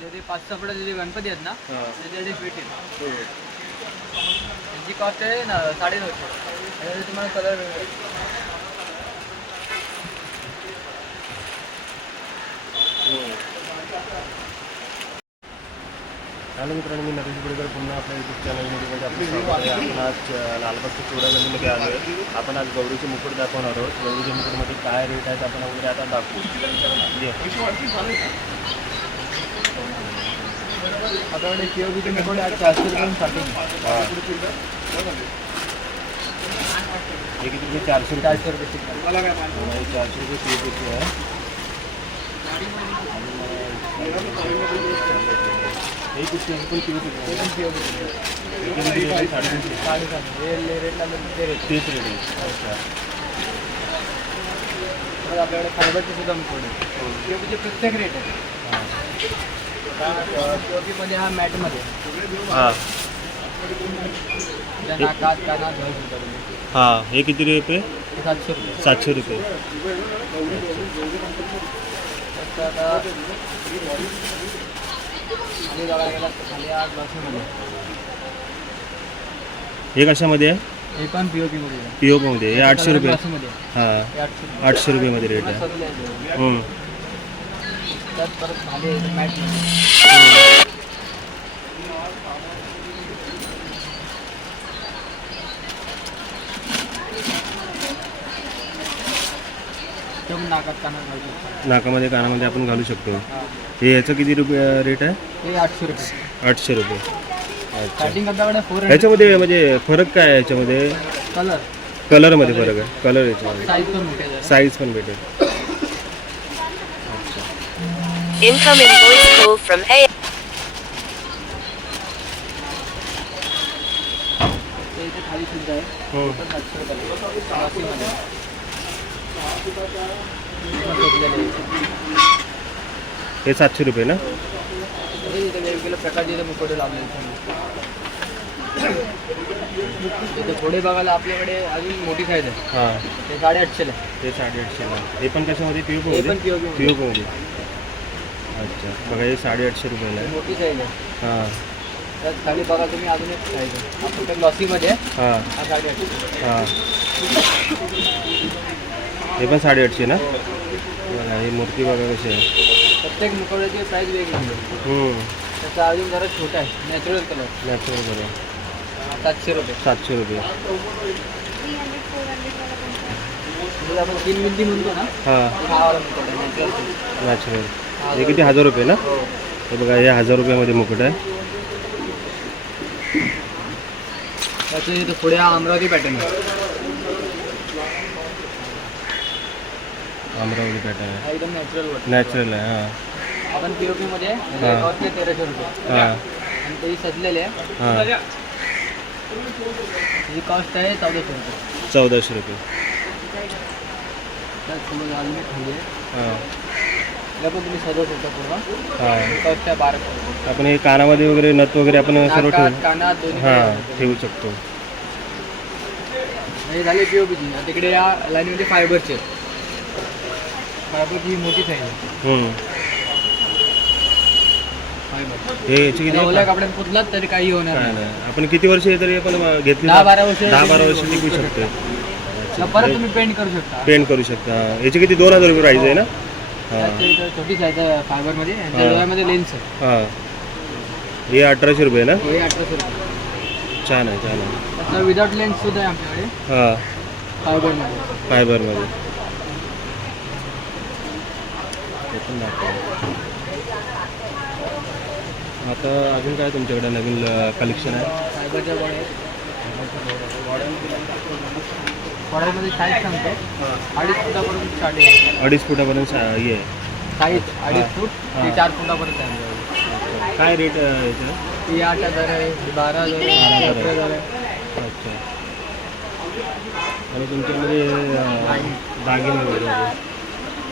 जे 5-6 फुटाचे जे गणपती आहेत ना त्याच्यासाठी फिट आहे. त्याची कॉस्ट आहे ना 950. त्याच्यामध्ये तुम्हाला कलर हॅलो मित्रांनो, मी नरेश गुडेकर पुन्हा आपल्या यूट्यूब चॅनलमध्ये म्हणजे आपलं स्वागत आहे. आपण आज लालबागच्या चोडा गल्लीमध्ये आलो आहे. आपण आज गौरीचे मुकुट दाखवणार आहोत. गौरीच्या मुकुटमध्ये काय रेट आहेत आपण वगैरे आता दाखवू. आपल्याकडे POPचे मुकुट आहे 400 रुपये स्टार्टिंग. हे किती रुपये? 400 रुपये. 400 रुपये चिकन. 400 रुपये POPचे आहे. हे कुठचे पण POP तेच रेट आहे. अच्छा. आपल्याकडे फायबरचे सुद्धा मुकुट आहे. POPचे प्रत्येक रेट आहे. POPमध्ये हा मॅटमध्ये हां नाकात कानात घालून सुद्धा हां. हे किती रुपये? 700 रुपये. 700 रुपये. आता खाली बघायला गेला तर खाली आज ग्लॉसीमध्ये हे कशामध्ये आहे? हे पण POPमध्ये आहे. POPमध्ये हे 800 रुपये. ग्लॉसीमध्ये हां, हे 800 रुपये. 800 रुपयेमध्ये रेट आहे. त्यात परत खाली मॅट नाकात कानात घालू शकतो. नाकामध्ये कानामध्ये आपण घालू शकतो. हे याचं किती रुपये रेट आहे? हे 800 रुपये 800 रुपये. अच्छा. स्टार्टिंग आपल्याकडे 400. ह्याच्यामध्ये म्हणजे फरक काय आहे याच्यामध्ये? कलर कलरमध्ये फरक आहे. कलर याच्यामध्ये साईज पण मोठे आहे. साईज पण भेटेल. Incoming voice call from A. ते इथे खाली सुद्धा आहे. हो. पण 700 रुपये ग्लॉसीमध्ये. हे 700 रुपये ना? इथे वेगवेगळ्या प्रकारचे इथे मुकुटे लावले इथे थोडे बघायला आपल्याकडे अजून मोठी साईज आहे. हां, ते 850 आहे. ते 850ला. हे पण कशामध्ये? हे पण POPमध्ये? POP मध्ये. POPमध्ये. अच्छा, बघा हे 850 रुपयाला आहे. मोठी साईज आहे. हां त्यात खाली बघा तुम्ही अजून एक साईज आहे. आपण त्या ग्लॉसीमध्ये आहे. हां हा 850. हां. हे पण 850 ना? बघा ही मूर्ती बघा कशी आहे. प्रत्येक मुखवट्याची प्राईस वेगळी आहे. त्याचा अजून जरा छोटा आहे. नॅचरल कलर नॅचरल बघा 700 रुपये. 700 रुपये. म्हणजे आपण 3 मिनिटी म्हणतो ना, हां, हा वाला मुकुट आहे नॅचरल. नॅचरल. हे किती? 1000 रुपये ना? हो. हे बघा हे 1000 रुपयामध्ये मुकुट आहे. त्याचे इथे पुढे हा अमरावती पॅटर्न आहे. अमरावती पॅटर्न आहे. हा एकदम नॅचरल वाटतं. नॅचरल आहे. हां आपण POPमध्ये आहे. हां. कॉस्ट आहे 1300 रुपये. हां आणि ते सजलेले आहे. हां. त्याची कॉस्ट आहे 1400 रुपये. 1400 रुपये. त्यात समज अजून एक खाली आहे. हां त्याला पण तुम्ही सजवू शकता पूर्ण. हां. कॉस्ट आहे 1200 रुपये. आपण हे कानामध्ये वगैरे नथ वगैरे आपण सर्व नाकात ठेवू. कानात दोन्ही हां, ठेवू शकतो. हे झाले POPची. तिकडे या लाईनमध्ये फायबरचे. फायबरची मोठी साईज आहे. फायबर हे याची किती? ओल्या कपड्यात पुतलात तरी काही होणार काय नाही. नाही. आपण किती वर्ष तरी आपण घेतली? 10-12 वर्ष 10-12 वर्ष टिकू शकते. तर परत तुम्ही पेंट करू शकता. पेंट करू शकता. याची किती? 2000 रुपये प्राईज आहे ना? हां त्यात इथं छोटी साईज आहे फायबरमध्ये. हां. डोळ्यामध्ये लेन्स आहे. हां. हे 1800 रुपये ना? हे 1800 रुपये. छान आहे, छान आहे. त्याचा विदाउट लेन्स सुद्धा आहे आपल्याकडे हां, फायबरमध्ये. फायबरमध्ये. हे पण दाखवा. आता अजून काय तुमच्याकडे नवीन कलेक्शन आहे? फायबरच्या गोळ्या आहेत. गोळ्यामध्ये साईज सांगतो. 2.5 फुटापर्यंत स्टार्टिंग आहे. 2.5 फुटापर्यंत हे आहे. साईज 2.5 फूट हां. ते 4 फुटापर्यंत आहे. काय रेट याचं? ती 8,000 आहे, 12,000 आहे, 17,000 आहे. अच्छा. आणि तुमच्यामध्ये दागिने वगैरे?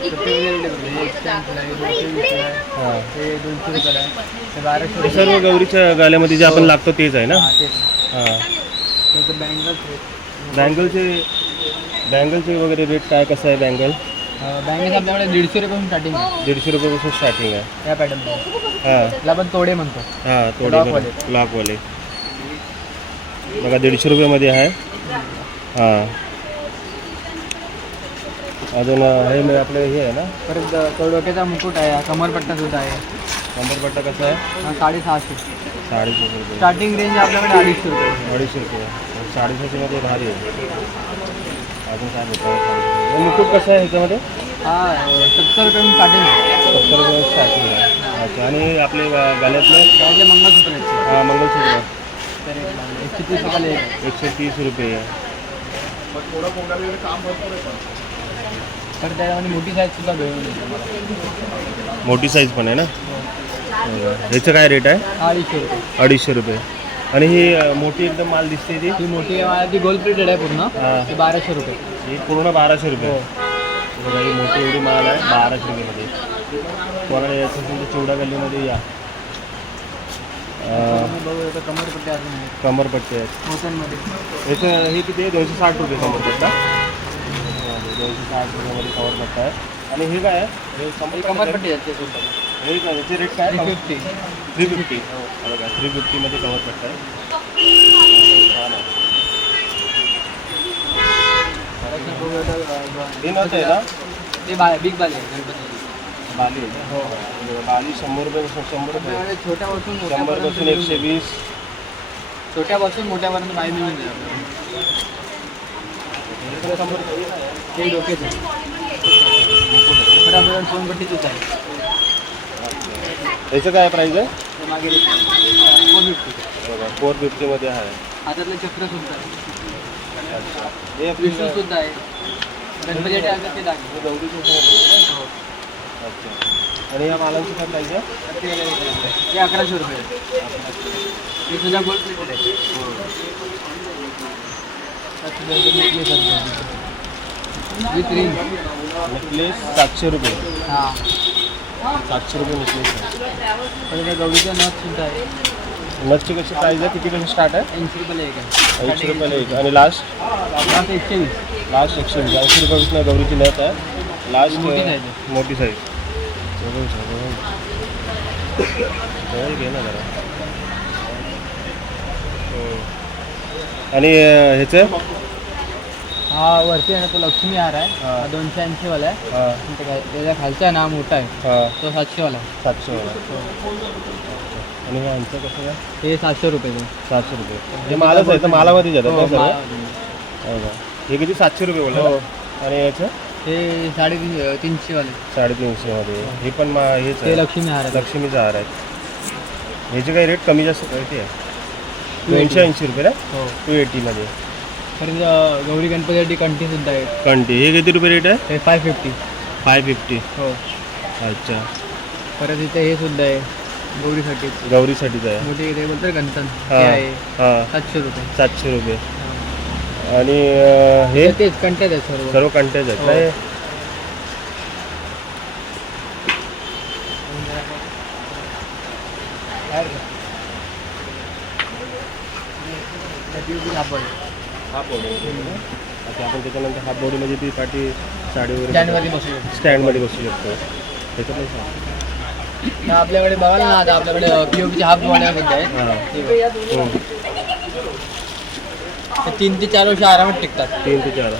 तर ते वेगळे आहे. हे 180 आहे, 220 आहे, हां. ते 200 रुपयाला आहे, ते 1200 हे रुपये. सर्व गौरीच्या गाल्यामध्ये जे आपण लागतो तेच आहे ना? हां, तेच. हां. त्याचं बँगल्स आहेत. बँगलचे वगैरे रेट काय कसं आहे बँगल? बँगल्स आपल्याकडे 150 रुपयापासून स्टार्टिंग आहे 150 रुपयापासून स्टार्टिंग आहे. या पॅटर्न हां त्याला आपण तोडे म्हणतो. हां Lockवाले. लॉकवाले बघा 150 रुपयामध्ये आहे. हां अजून हे आपलं हे आहे ना परत डोक्याचा मुकुट आहे, कमरपट्टा सुद्धा आहे. कमरपट्टा कसा आहे? 650. 650 रुपये. स्टार्टिंग रेंज आपल्याकडे 250 रुपये. 250 रुपये 650मध्ये भारी आहे. अजून काय भेटतं? मुकुट कसं आहे ह्याच्यामध्ये? हा 70 रुपयापासून स्टार्टिंग आहे. 70 रुपये स्टार्टिंग आहे. अच्छा आणि आपले गळ्यातले त्याचे मंगळसूत्र आहेत. हां मंगलसूत्र तर 130 रुपयाला एक आहे. 130 रुपये आहे. तर त्याच्यामध्ये मोठी साईज सुद्धा भेटून येते मला. मोठी साईज पण आहे ना. ह्याचं काय रेट आहे? 250 रुपये. 250 रुपये. आणि ही मोठी एकदम माल दिसते ती ही मोठी आहे ती गोल्ड प्लेटेड आहे पूर्ण. हां. ती 1200 रुपये. ही पूर्ण 1200 रुपये. हो. बघा ही मोठी एवढी माल आहे 1200 रुपयेमध्ये. कोणाला यायचं असेल तर चिवडा गल्लीमध्ये या. बघू आता कमरपट्टे अजून आहेत. कमरपट्टे आहेत. मोत्यांमध्ये याचं हे किती आहे? 260 रुपये कमरपट्टा. 260 रुपयामध्ये कमरपट्टा आहे. आणि हे काय आहे? हे कमरपट्टी आहेत ते सुद्धा. हे काय याचे रेट काय? 350. 350. बघा 350मध्ये कमरपट्टा आहे. छान आहे. हे नव्हतं आहे ना? ते बिग बाले आहे गणपती. बाली आहे. हो बाली 100 रुपयापासून 100 रुपये. आपल्याकडे छोट्यापासून 100पासून 120. छोट्यापासून मोठ्यापर्यंत बाई मिळून जाईल आपल्याला. ते डोकेच आहे. तर आपल्याला सोनपट्टीचंच आहे. याचं काय प्राईस आहे? ते मागे 450. बघा 450मध्ये आहे. हातातलं चक्र सुद्धा आहे. अच्छा हे आपली त्रिशूळ सुद्धा आहे. गणपती असतात ते दागे. हे गौरीचं आहे ना? अच्छा आणि या मालांची काय प्राईस आहे? ते 1100 रुपये आहे. ते सुद्धा गोल्ड प्लेटेड आहे. With ring. नेकलेस 700 रुपये. हां 700 रुपये नेकलेस आहे. तर त्या गौरीचा नथ सुद्धा आहे. नथची कशी प्राईस आहे? कितीपासून स्टार्ट आहे? 80 रुपयाला एक आहे. 80 रुपयाला एक. आणि लास्ट? लास्ट 120. लास्ट 120. 80 रुपयापासून गौरीची नथ आहे. लास्ट मोठी size आहे. मोठी साईज. जवळ घे ना जरा. आणि ह्याचं हा वरती आहे ना तो लक्ष्मी हार आहे. हां. हा 280 वाला आहे. हां ते काय त्याच्या खालचा आहे ना मोठा आहे हां तो 700 वाला आहे. 700 वाला. आणि ह्यांचं कसं काय? हे 700 रुपये. 700 रुपये. हे मालच आहे तर मालामध्ये जातात ना सगळं? हो, हो का? हे किती 700 रुपये बोलला हो. ना? आणि याचं हे 350 वाले. 350 मध्ये. हे पण हेच ते आहे लक्ष्मी हार आहे. लक्ष्मीचा हार आहे. ह्याचे काही रेट कमी जास्त किती आहे? 280 रुपये ना? हो 280मध्ये. परत गौरी गणपतीसाठी कंठी सुद्धा आहे. कंटी हे किती रुपये रेट आहे? हे 550. 550. हो अच्छा परत इथे हे सुद्धा आहे गौरीसाठी. गौरीसाठीच आहे. मोठी ते बोलतात गणपण ते हां आहे हां 700 रुपये. 700 रुपये. आणि हे तेच कंटेच आहेत सर्व. सर्व कंटेच आहेत हो. काय? Half body. अच्छा आपण त्याच्यानंतर हाफ बॉडी म्हणजे ती पाठी साडी वगैरे स्टँडमध्ये बसू शकतो. स्टँडमध्ये बसू शकतो. त्याचं पण सांग. तर आपल्याकडे बघाल ना आता आपल्याकडे POPचे हाफ बॉड्या सुद्धा आहेत. हां हे बघा. ते 3 ते 4 वर्ष आरामात टिकतात. 3 ते 4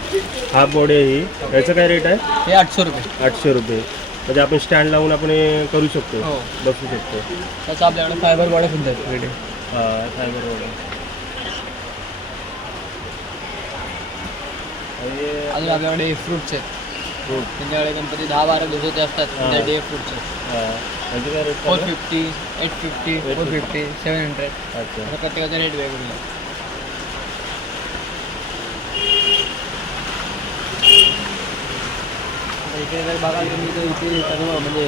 हाफ बॉडी आहे ही. याचं काय रेट आहे? हे 800 रुपये. 800 रुपये. म्हणजे आपण स्टँड लावून आपण हे करू शकतो. हो. बसू शकतो. तसं आपल्याकडे फायबर बॉड्या सुद्धा आहेत रेडी. हां फायबर बॉडी. अजून आपल्याकडे फ्रुट्स आहेत. फ्रूट. त्यांच्याकडे गणपती 10-12 दिवसाचे असतात. हां. त्या डे फ्रुट्स आहेत. याचं काय रेट? 450, 850, 450, 700. अच्छा असं प्रत्येकाचा रेट वेगवेगळा आहे. आता इथे जर बघायला तुम्ही तर इथे सर्व म्हणजे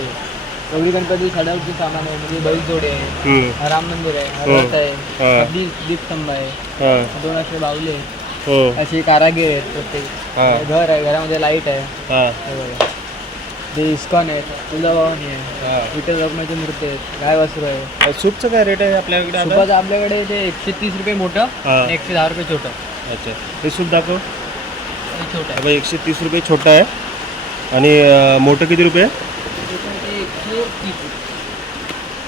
गौरी गणपती सजावटचे सामान आहे. म्हणजे बैलजोडी आहे, राम मंदिर आहे, रथ आहे, हां. दीपस्तंभ आहे, हां 2 असे बाहुले आहेत, हो असे कारागीर आहेत प्रत्येक. हां घर आहे, घरामध्ये लाईट आहे. हां हे बघा. ते इस्कॉन आहे, तुळजाभवानी आहे, हां. विठ्ठल रखुमाईची मूर्ती आहे, गाय वासरू आहे. सूपचं काय रेट आहे आपल्याकडे आता? सुपाचं आपल्याकडे ते 130 रुपये मोठं हां. आणि 110 रुपये छोटं. अच्छा हे सूप दाखव. हे छोटं आहे. आता 130 रुपये छोटा आहे आणि मोठं किती रुपये?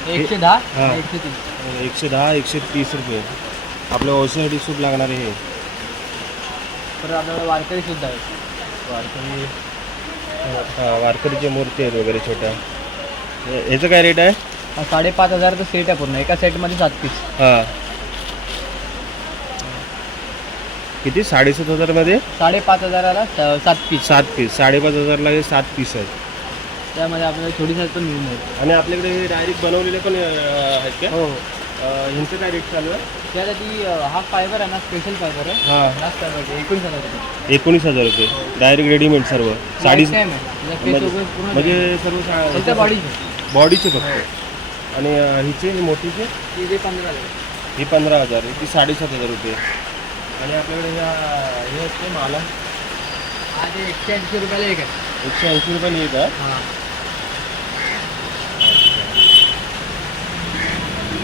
ते 110 हां. 130. 110 130 रुपये. आपल्या औषधासाठी सूप लागणार आहे हे. परत आपल्याकडे वारकरी सुद्धा आहे. वारकरी वारकरीची मूर्ती आहेत वगैरे छोट्या. ह्याचं काय रेट आहे? हा 5,500चा सेट आहे पूर्ण. एका सेटमध्ये 7 पीस. हां. किती? 7,500मध्ये 5,500ला 7 पीस. 7 पीस. 5,500ला हे 7 पीस आहेत. त्यामध्ये आपल्याला थोडी साईज पण मिळून जाईल. आणि आपल्याकडे हे डायरेक्ट बनवलेले पण आहेत का? हो. ह्यांचं काय रेट चालू आहे? त्याला ती हा फायबर आहे ना, स्पेशल फायबर आहे. हां. हाच फायबर 19,000 रुपये. 19,000 रुपये. डायरेक्ट रेडीमेड सर्व. साडी Lifetime आहे. त्याचा face वगैरे पूर्ण म्हणजे सर्व त्याच्या बॉडीचे. बॉडीचे फक्त. आणि हिचे मोठीचे ती जे 15,000. ही 15,000 ती 7,500 रुपये. आणि आपल्याकडे हे असते माला हा ते 180 रुपयाला एक आहे. 180 रुपये एक आहे. हां.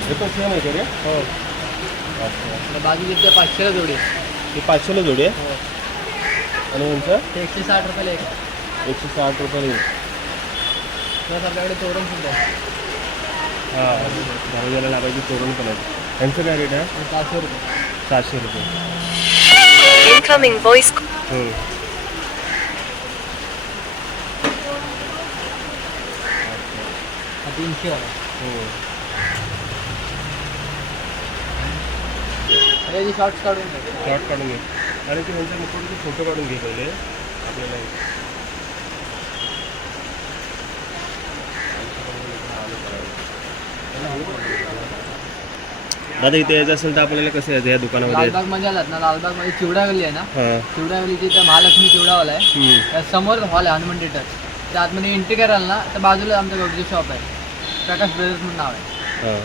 हे पण सेम आहे का रे? हो. अच्छा. बाजूची त्या 500ला जोडी आहे. ही 500ला जोडी आहे. हो. आणि यांचं ते 160 रुपयाला एक आहे. 160 रुपये. प्लस आपल्याकडे तोरण सुद्धा आहे. हां. दरवाजाला लावायची तोरण पण आहे. यांचं काय रेट आहे? 700 रुपये. 700 रुपये. Incoming voice. हं. हा 300 वाला. हं. त्याची शॉर्ट्स काढून घे. शॉर्ट काढून घे. आणि ते म्हणजे मुकुटचे फोटो काढून घे पहिले आपल्याला. दादा इथे यायचं असेल तर आपल्याला कसं यायचं या दुकानामध्ये? लालबाग मध्ये आलात ना, लालबाग मध्ये चिवडा गल्ली आहे ना, हां. चिवडा गल्लीची इथं महालक्ष्मी चिवडावाला आहे. हं. त्या समोर हॉल आहे हनुमान थिएटर. त्या आतमध्ये एंट्री कराल ना तर बाजूला आमच्या गौरीचं शॉप आहे. प्रकाश ब्रदर्स म्हणून नाव आहे. हां.